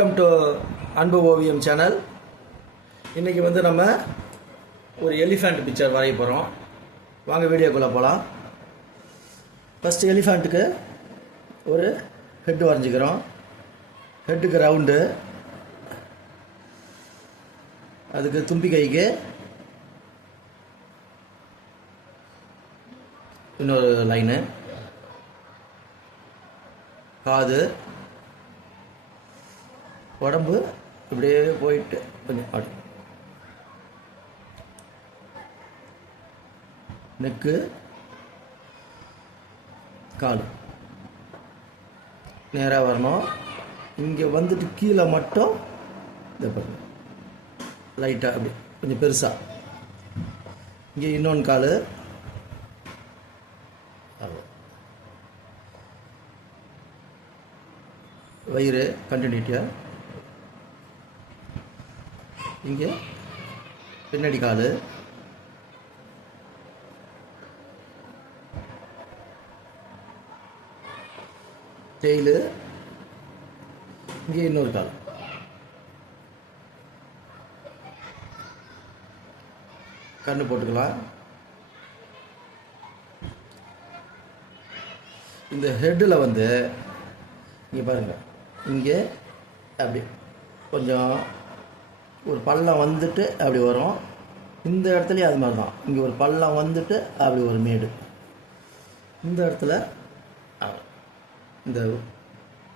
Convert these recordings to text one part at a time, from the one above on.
Welcome to அன்பு ஓவியம் channel. இன்றைக்கி வந்து நம்ம ஒரு எலிஃபண்ட் பிக்சர் வரைய போகிறோம். வாங்க வீடியோக்குள்ளே போகலாம். ஃபஸ்ட்டு எலிஃபண்ட்டுக்கு ஒரு ஹெட்டு வரைஞ்சிக்கிறோம். ஹெட்டுக்கு ரவுண்டு, அதுக்கு தும்பி கைக்கு இன்னொரு லைனு, காது, உடம்பு இப்படியே போயிட்டு கொஞ்சம் அப்படி நெக்கு, கால் நேராக வரணும். இங்கே வந்துட்டு கீழே மட்டும் இதை பண்ணு லைட்டாக அப்படி கொஞ்சம் பெருசாக. இங்கே இன்னொன்று கால், வயிறு கண்டினியூட்டியாக. இங்கே பின்னாடி கால், டெய்லு, இங்கே இன்னொரு கால். கண்ணு போட்டுக்கலாம். இந்த ஹெட்டில் வந்து இங்கே பாருங்கள், இங்கே அப்படி கொஞ்சம் ஒரு பள்ளம் வந்துட்டு அப்படி வரும். இந்த இடத்துலையும் அது மாதிரி தான். இங்கே ஒரு பள்ளம் வந்துட்டு அப்படி ஒரு மேடு. இந்த இடத்துல இந்த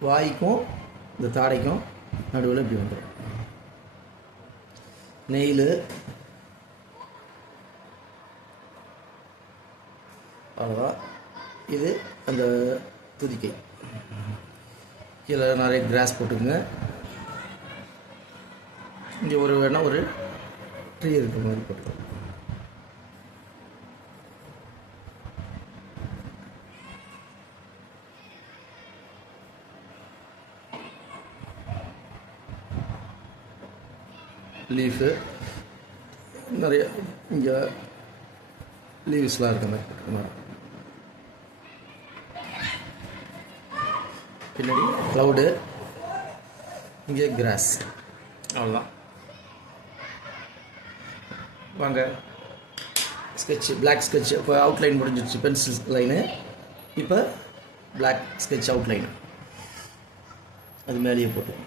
வாய்க்கும் இந்த தாடைக்கும் நடுவில் இப்படி வந்துடும். நெயில், அவ்வளோதான். இது அந்த துதிக்கை. கீழே நிறைய கிராஸ் போட்டுக்குங்க. இங்கே ஒரு வேணால் ஒரு ட்ரீ இருக்கிற மாதிரி போட்டுக்கலாம். லீஃபு நிறைய இங்கே லீவ்ஸ்லாம் இருக்க மாதிரி போட்டுக்கணும். பின்னாடி க்ளவுடு, இங்கே கிராஸ். அவ்வளோதான். வாங்க ஸ்கெட்சு, பிளாக் ஸ்கெட்ச். இப்போ அவுட்லைன் முடிஞ்சிடுச்சு, பென்சில் லைனு. இப்போ பிளாக் ஸ்கெட்ச் அவுட்லைன் அது மேலேயே போட்டு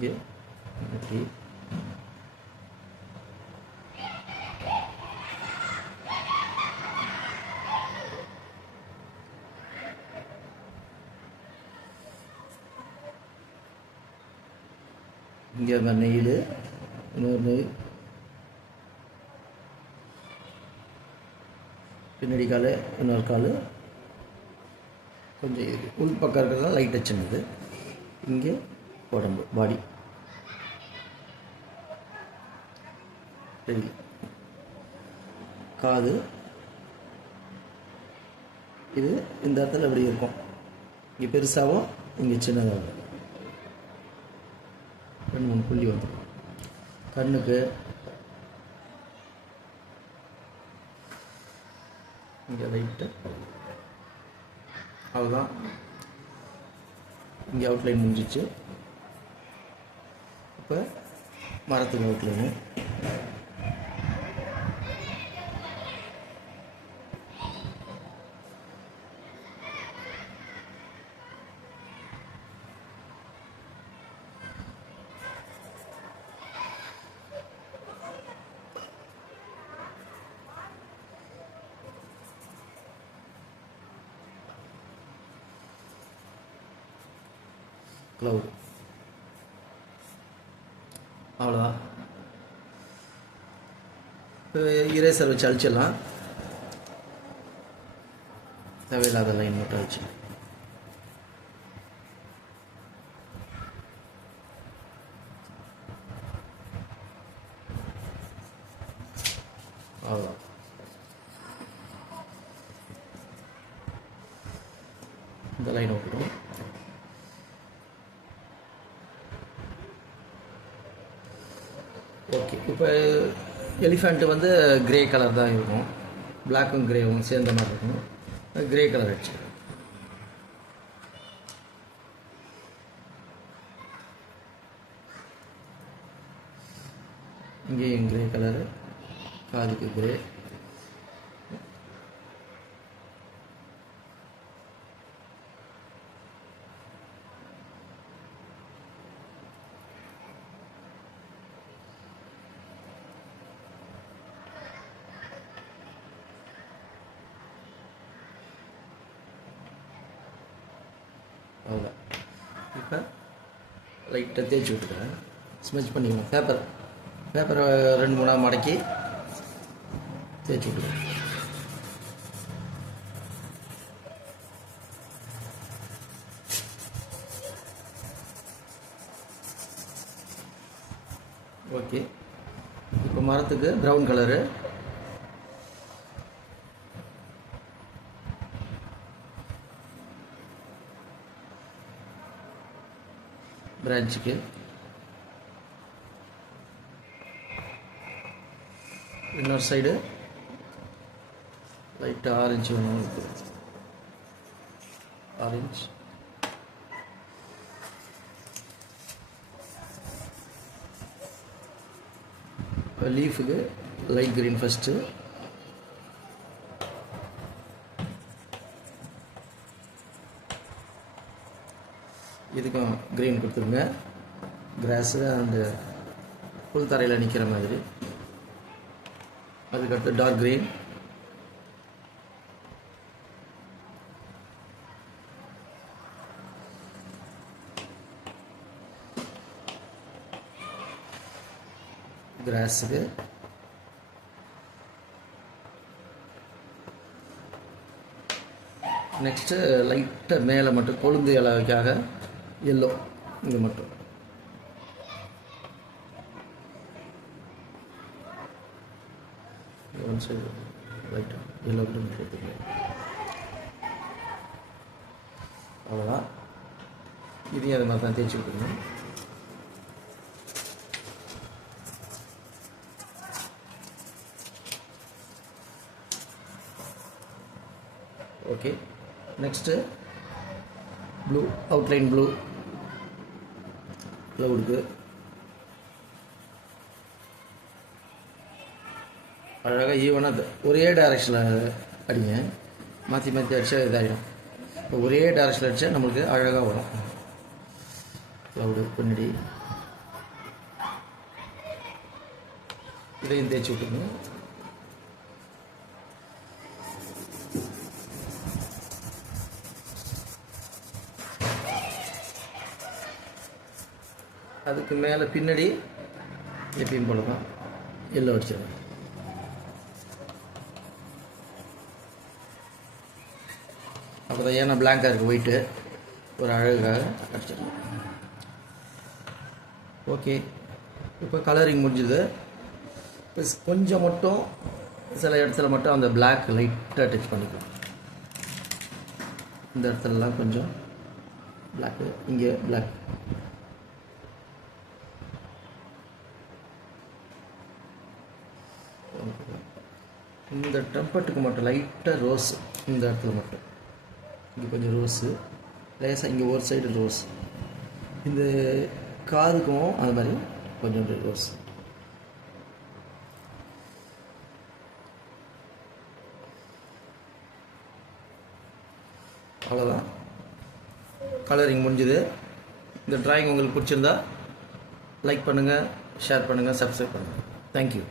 இங்கே ஓகே. இங்கே அந்த நெயில், இன்னொரு நெயில், பின்னாடி கால், இன்னொரு கால், கொஞ்சம் இது உள் பக்கம் இருக்கிறதா லைட்டாக சின்னது. இங்கே உடம்பு, பாடி, காது. இது இந்த இடத்துல எப்படி இருக்கும், இங்கே பெருசாகவும் இங்கே சின்னதாகவும் ரெண்டு மூணு புள்ளி வந்துடும். கண்ணுக்கு இங்கே லைட்டு. அவ்வளோதான். இங்கே அவுட்லைன் முடிஞ்சிச்சு. இப்போ மரத்துக்கு அவுட்லைனு. க்ளவுட். அவ்வளோதான். இப்போ இரேசர் வச்சு அழிச்சிடலாம். தேவையில்லாத லைன் மட்டும் வச்சு. இந்த இந்த லைன் விட்டுடும். ஓகே, இப்போ எலிஃபெண்ட்டு வந்து கிரே கலர் தான் இருக்கும். பிளாக்கும் கிரேவும் சேர்ந்த மாதிரி இருக்கும். கிரே கலர் அடிச்சு இங்கேயும் கிரே கலரு, காதுக்கு கிரே. அவ்வளோ. இப்போ லைட்டாக தேய்ச்சி விட்டுக்கிறேன். ஸ்மெச் பண்ணிக்கணும். பேப்பரை 2-3 மடக்கி தேய்ச்சி விட்டுக்கிறேன். ஓகே, இப்போ மரத்துக்கு ப்ரௌன் கலரு, பிரான்ச்சுக்கு இன்னொரு சைடு லைட்டாக ஆரஞ்சு வேணும். ஆரஞ்சு லீஃபுக்கு லைட் கிரீன் ஃபஸ்ட்டு, இதுக்கும் க்ரீன் கொடுத்துருங்க. கிராஸு அந்த புல் தரையில் நிற்கிற மாதிரி. அதுக்கடுத்து டார்க் க்ரீன், கிராஸுக்கு நெக்ஸ்ட்டு லைட்டாக மேலே மட்டும் கொழுந்து இலவைக்காக எல்லோ, இங்கே மட்டும் ஒன் சைடு லைட்டாக எல்லோ மட்டும் கொடுத்துருக்கேன். அவ்வளோதான். இதையும் அது மாதிரி தான் தேய்ச்சி விட்டுருங்க. Okay, next blue, outline blue க்ளவுடுக்கு அழகாக ஈவனாக ஒரே டைரெக்ஷனில் அடிங்க. மாற்றி மாற்றி அடித்தா இதாகிடும். இப்போ ஒரே டைரெக்ஷனில் அடித்தா நம்மளுக்கு அழகாக வரும். க்ளவுடு பின்னாடி இதையும் தேய்ச்சி விட்டுருங்க. அதுக்கு மேலே பின்னாடி எப்பயும் போல தான் எல்லோ அடிச்சிடுவேன். அப்போ தான், ஏன்னா பிளாங்காக இருக்குது, ஒயிட்டு ஒரு அழகாக அடிச்சிடுவேன். ஓகே, இப்போ கலரிங் முடிஞ்சுது. இப்போ கொஞ்சம் மட்டும் சில இடத்துல மட்டும் அந்த பிளாக் லைட்டாக டச் பண்ணிக்கலாம். இந்த இடத்துலலாம் கொஞ்சம் பிளாக்கு, இங்கே பிளாக். இந்த ட்ரம்பட்டுக்கு மட்டும் லைட்டாக ரோஸ், இந்த இடத்துல மட்டும் இங்கே கொஞ்சம் ரோஸு லேசாக, இங்கே ஒரு சைடு ரோஸ், இந்த காதுக்கும் அது மாதிரி கொஞ்சம் ரோஸ். அவ்வளோதான், கலரிங் முடிஞ்சுது. இந்த ட்ராயிங் உங்களுக்கு பிடிச்சிருந்தா லைக் பண்ணுங்கள், ஷேர் பண்ணுங்கள், சப்ஸ்கிரைப் பண்ணுங்கள். தேங்க்யூ.